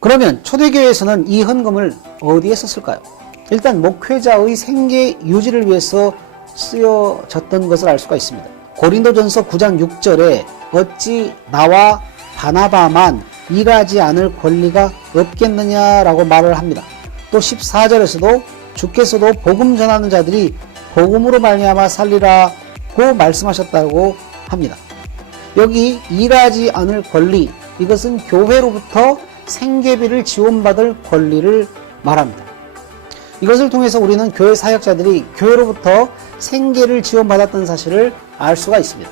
그러면 초대교회에서는 이 헌금을 어디에 썼을까요? 일단 목회자의 생계 유지를 위해서 쓰여졌던 것을 알 수가 있습니다. 고린도전서 9장 6절에 어찌 나와 바나바만 일하지 않을 권리가 없겠느냐라고 말을 합니다. 또 14절에서도 주께서도 복음 전하는 자들이 복음으로 말미암아 살리라고 말씀하셨다고 합니다. 여기 일하지 않을 권리, 이것은 교회로부터 생계비를 지원받을 권리를 말합니다. 이것을 통해서 우리는 교회 사역자들이 교회로부터 생계를 지원받았던 사실을 알 수가 있습니다.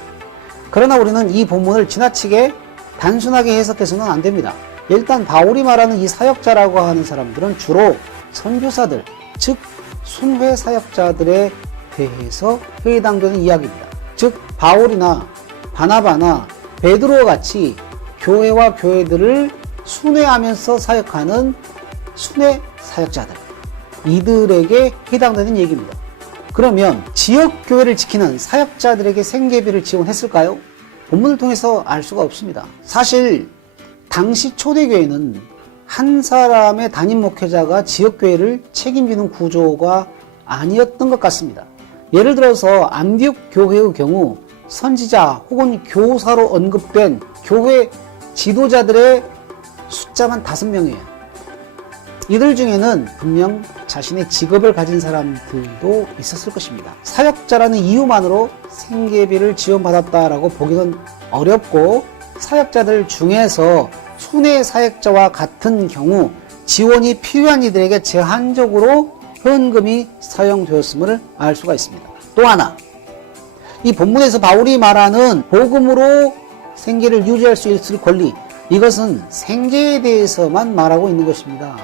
그러나 우리는 이 본문을 지나치게 단순하게 해석해서는 안 됩니다. 일단 바울이 말하는 이 사역자라고 하는 사람들은 주로 선교사들, 즉 순회 사역자들에 대해서 해당되는 이야기입니다. 즉 바울이나 바나바나 베드로와 같이 교회와 교회들을 순회하면서 사역하는 순회 사역자들, 이들에게 해당되는 얘기입니다. 그러면 지역교회를 지키는 사역자들에게 생계비를 지원했을까요? 본문을 통해서 알 수가 없습니다. 사실 당시 초대교회는 한 사람의 담임 목회자가 지역교회를 책임지는 구조가 아니었던 것 같습니다. 예를 들어서 안디옥 교회의 경우 선지자 혹은 교사로 언급된 교회 지도자들의 숫자만 5명이에요. 이들 중에는 분명 자신의 직업을 가진 사람들도 있었을 것입니다. 사역자라는 이유만으로 생계비를 지원받았다라고 보기는 어렵고, 사역자들 중에서 순회 사역자와 같은 경우 지원이 필요한 이들에게 제한적으로 헌금이 사용되었음을 알 수가 있습니다. 또 하나, 이 본문에서 바울이 말하는 복음으로 생계를 유지할 수 있을 권리, 이것은 생계에 대해서만 말하고 있는 것입니다.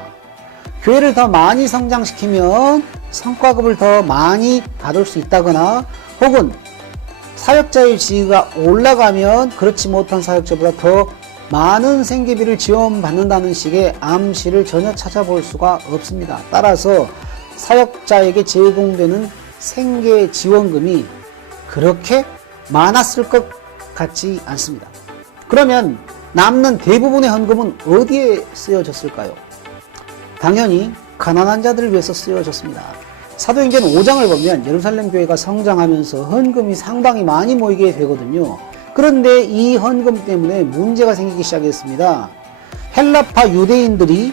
교회를 더 많이 성장시키면 성과급을 더 많이 받을 수 있다거나, 혹은 사역자의 지위가 올라가면 그렇지 못한 사역자보다 더 많은 생계비를 지원받는다는 식의 암시를 전혀 찾아볼 수가 없습니다. 따라서 사역자에게 제공되는 생계 지원금이 그렇게 많았을 것 같지 않습니다. 그러면 남는 대부분의 헌금은 어디에 쓰여졌을까요? 당연히 가난한 자들을 위해서 쓰여졌습니다. 사도행전 5장을 보면 예루살렘 교회가 성장하면서 헌금이 상당히 많이 모이게 되거든요. 그런데 이 헌금 때문에 문제가 생기기 시작했습니다. 헬라파 유대인들이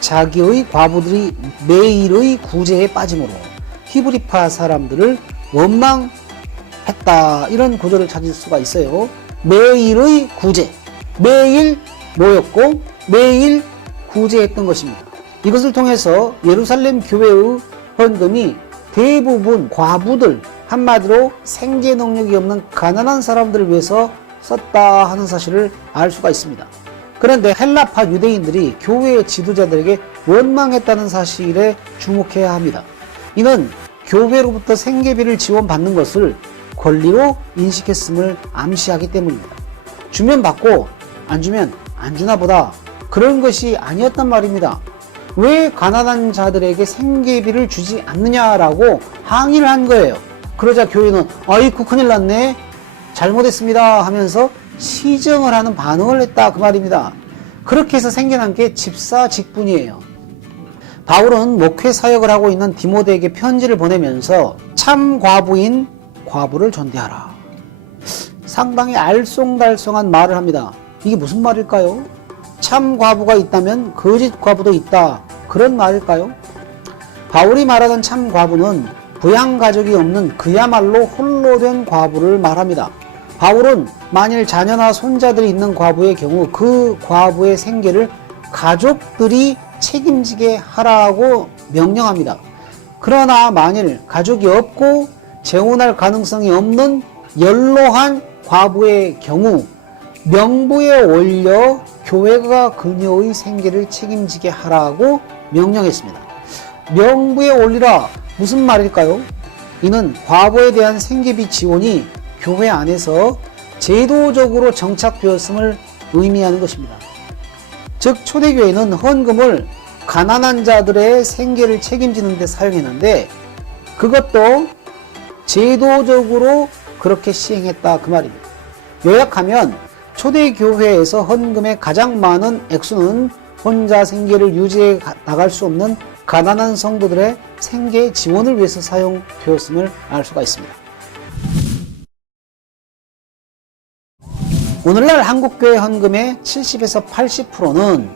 자기의 과부들이 매일의 구제에 빠짐으로 히브리파 사람들을 원망했다, 이런 구조를 찾을 수가 있어요. 매일의 구제, 매일 모였고 매일 구제했던 것입니다. 이것을 통해서 예루살렘 교회의 헌금이 대부분 과부들, 한마디로 생계 능력이 없는 가난한 사람들을 위해서 썼다 하는 사실을 알 수가 있습니다. 그런데 헬라파 유대인들이 교회의 지도자들에게 원망했다는 사실에 주목해야 합니다. 이는 교회로부터 생계비를 지원받는 것을 권리로 인식했음을 암시하기 때문입니다. 주면 받고 안 주면 안 주나 보다, 그런 것이 아니었단 말입니다. 왜 가난한 자들에게 생계비를 주지 않느냐라고 항의를 한 거예요. 그러자 교회는 아이쿠 큰일 났네, 잘못했습니다 하면서 시정을 하는 반응을 했다, 그 말입니다. 그렇게 해서 생겨난 게 집사직분이에요. 바울은 목회 사역을 하고 있는 디모데에게 편지를 보내면서 참 과부인 과부를 존대하라, 상당히 알쏭달쏭한 말을 합니다. 이게 무슨 말일까요? 참 과부가 있다면 거짓 과부도 있다, 그런 말일까요? 바울이 말하던 참 과부는 부양 가족이 없는 그야말로 홀로 된 과부를 말합니다. 바울은 만일 자녀나 손자들이 있는 과부의 경우 그 과부의 생계를 가족들이 책임지게 하라고 명령합니다. 그러나 만일 가족이 없고 재혼할 가능성이 없는 연로한 과부의 경우 명부에 올려 교회가 그녀의 생계를 책임지게 하라고 명령했습니다. 명부에 올리라, 무슨 말일까요? 이는 과부에 대한 생계비 지원이 교회 안에서 제도적으로 정착되었음을 의미하는 것입니다. 즉 초대교회는 헌금을 가난한 자들의 생계를 책임지는 데 사용했는데 그것도 제도적으로 그렇게 시행했다, 그 말입니다. 요약하면 초대교회에서 헌금의 가장 많은 액수는 혼자 생계를 유지해 나갈 수 없는 가난한 성도들의 생계 지원을 위해서 사용되었음을 알 수가 있습니다. 오늘날 한국교회 헌금의 70에서 80%는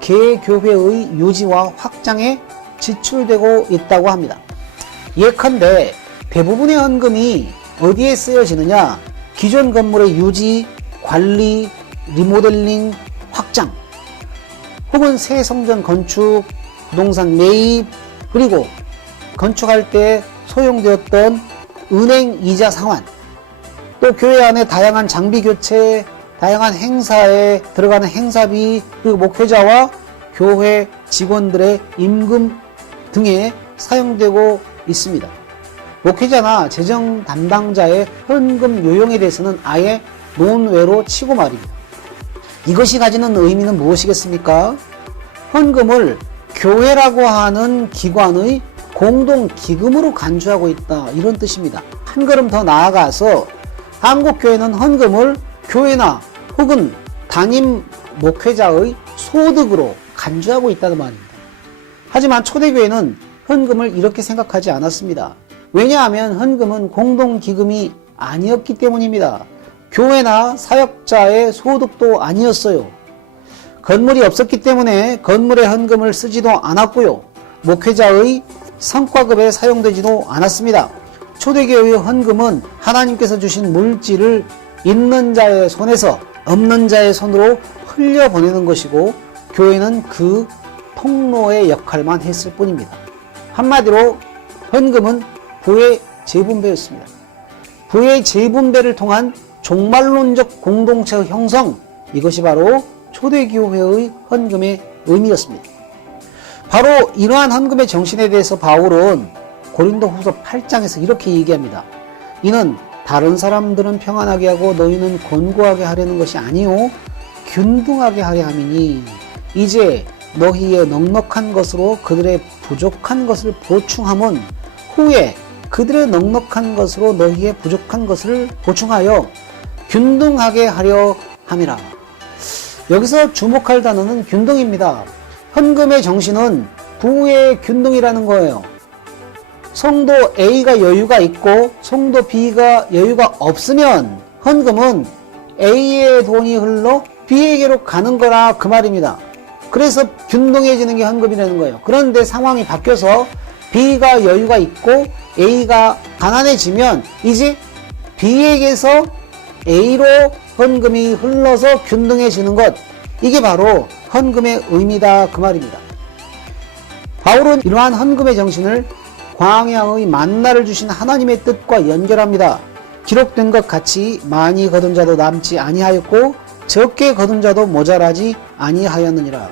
개교회의 유지와 확장에 지출되고 있다고 합니다. 예컨대 대부분의 헌금이 어디에 쓰여지느냐? 기존 건물의 유지, 관리, 리모델링, 확장, 혹은 새 성전 건축, 부동산 매입, 그리고 건축할 때 소용되었던 은행 이자 상환, 또 교회 안에 다양한 장비 교체, 다양한 행사에 들어가는 행사비, 그리고 목회자와 교회 직원들의 임금 등에 사용되고 있습니다. 목회자나 재정 담당자의 헌금 요용에 대해서는 아예 논외로 치고 말입니다. 이것이 가지는 의미는 무엇이겠습니까? 헌금을 교회라고 하는 기관의 공동기금으로 간주하고 있다, 이런 뜻입니다. 한 걸음 더 나아가서 한국교회는 헌금을 교회나 혹은 담임 목회자의 소득으로 간주하고 있다는 말입니다. 하지만 초대교회는 헌금을 이렇게 생각하지 않았습니다. 왜냐하면 헌금은 공동기금이 아니었기 때문입니다. 교회나 사역자의 소득도 아니었어요. 건물이 없었기 때문에 건물에 헌금을 쓰지도 않았고요. 목회자의 성과급에 사용되지도 않았습니다. 초대교회의 헌금은 하나님께서 주신 물질을 있는 자의 손에서 없는 자의 손으로 흘려보내는 것이고, 교회는 그 통로의 역할만 했을 뿐입니다. 한마디로 헌금은 부의 재분배였습니다. 부의 재분배를 통한 종말론적 공동체의 형성, 이것이 바로 초대교회의 헌금의 의미였습니다. 바로 이러한 헌금의 정신에 대해서 바울은 고린도후서 8장에서 이렇게 얘기합니다. 이는 다른 사람들은 평안하게 하고 너희는 곤고하게 하려는 것이 아니요 균등하게 하려 함이니 이제 너희의 넉넉한 것으로 그들의 부족한 것을 보충함은 후에 그들의 넉넉한 것으로 너희의 부족한 것을 보충하여 균등하게 하려 함이라. 여기서 주목할 단어는 균등입니다. 헌금의 정신은 부의 균등이라는 거예요. 성도 A가 여유가 있고 성도 B가 여유가 없으면 헌금은 A의 돈이 흘러 B에게로 가는 거라, 그 말입니다. 그래서 균등해지는 게 헌금이라는 거예요. 그런데 상황이 바뀌어서 B가 여유가 있고 A가 가난해지면 이제 B에게서 A로 헌금이 흘러서 균등해지는 것, 이게 바로 헌금의 의미다, 그 말입니다. 바울은 이러한 헌금의 정신을 광야의 만나를 주신 하나님의 뜻과 연결합니다. 기록된 것 같이 많이 거둔 자도 남지 아니하였고 적게 거둔 자도 모자라지 아니하였느니라.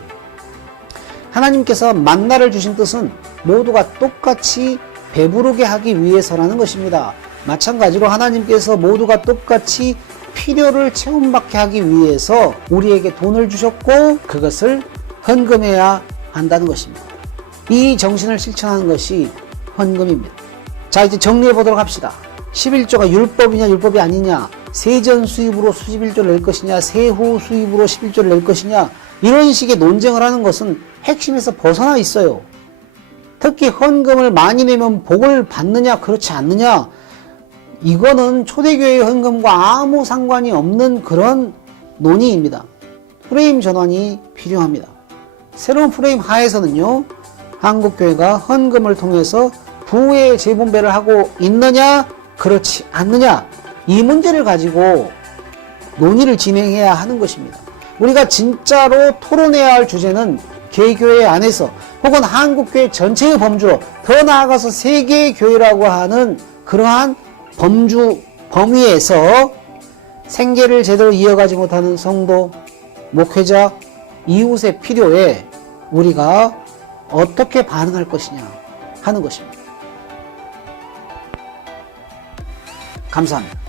하나님께서 만나를 주신 뜻은 모두가 똑같이 배부르게 하기 위해서라는 것입니다. 마찬가지로 하나님께서 모두가 똑같이 필요를 채움받게 하기 위해서 우리에게 돈을 주셨고 그것을 헌금해야 한다는 것입니다. 이 정신을 실천하는 것이 헌금입니다. 자, 이제 정리해 보도록 합시다. 11조가 율법이냐 율법이 아니냐, 세전 수입으로 11조를 낼 것이냐, 세후 수입으로 11조를 낼 것이냐, 이런 식의 논쟁을 하는 것은 핵심에서 벗어나 있어요. 특히 헌금을 많이 내면 복을 받느냐 그렇지 않느냐, 이거는 초대교회의 헌금과 아무 상관이 없는 그런 논의입니다. 프레임 전환이 필요합니다. 새로운 프레임 하에서는요, 한국교회가 헌금을 통해서 부의 재분배를 하고 있느냐 그렇지 않느냐, 이 문제를 가지고 논의를 진행해야 하는 것입니다. 우리가 진짜로 토론해야 할 주제는 개교회 안에서 혹은 한국교회 전체의 범주로, 더 나아가서 세계의 교회라고 하는 그러한 범주 범위에서 생계를 제대로 이어가지 못하는 성도, 목회자, 이웃의 필요에 우리가 어떻게 반응할 것이냐 하는 것입니다. 감사합니다.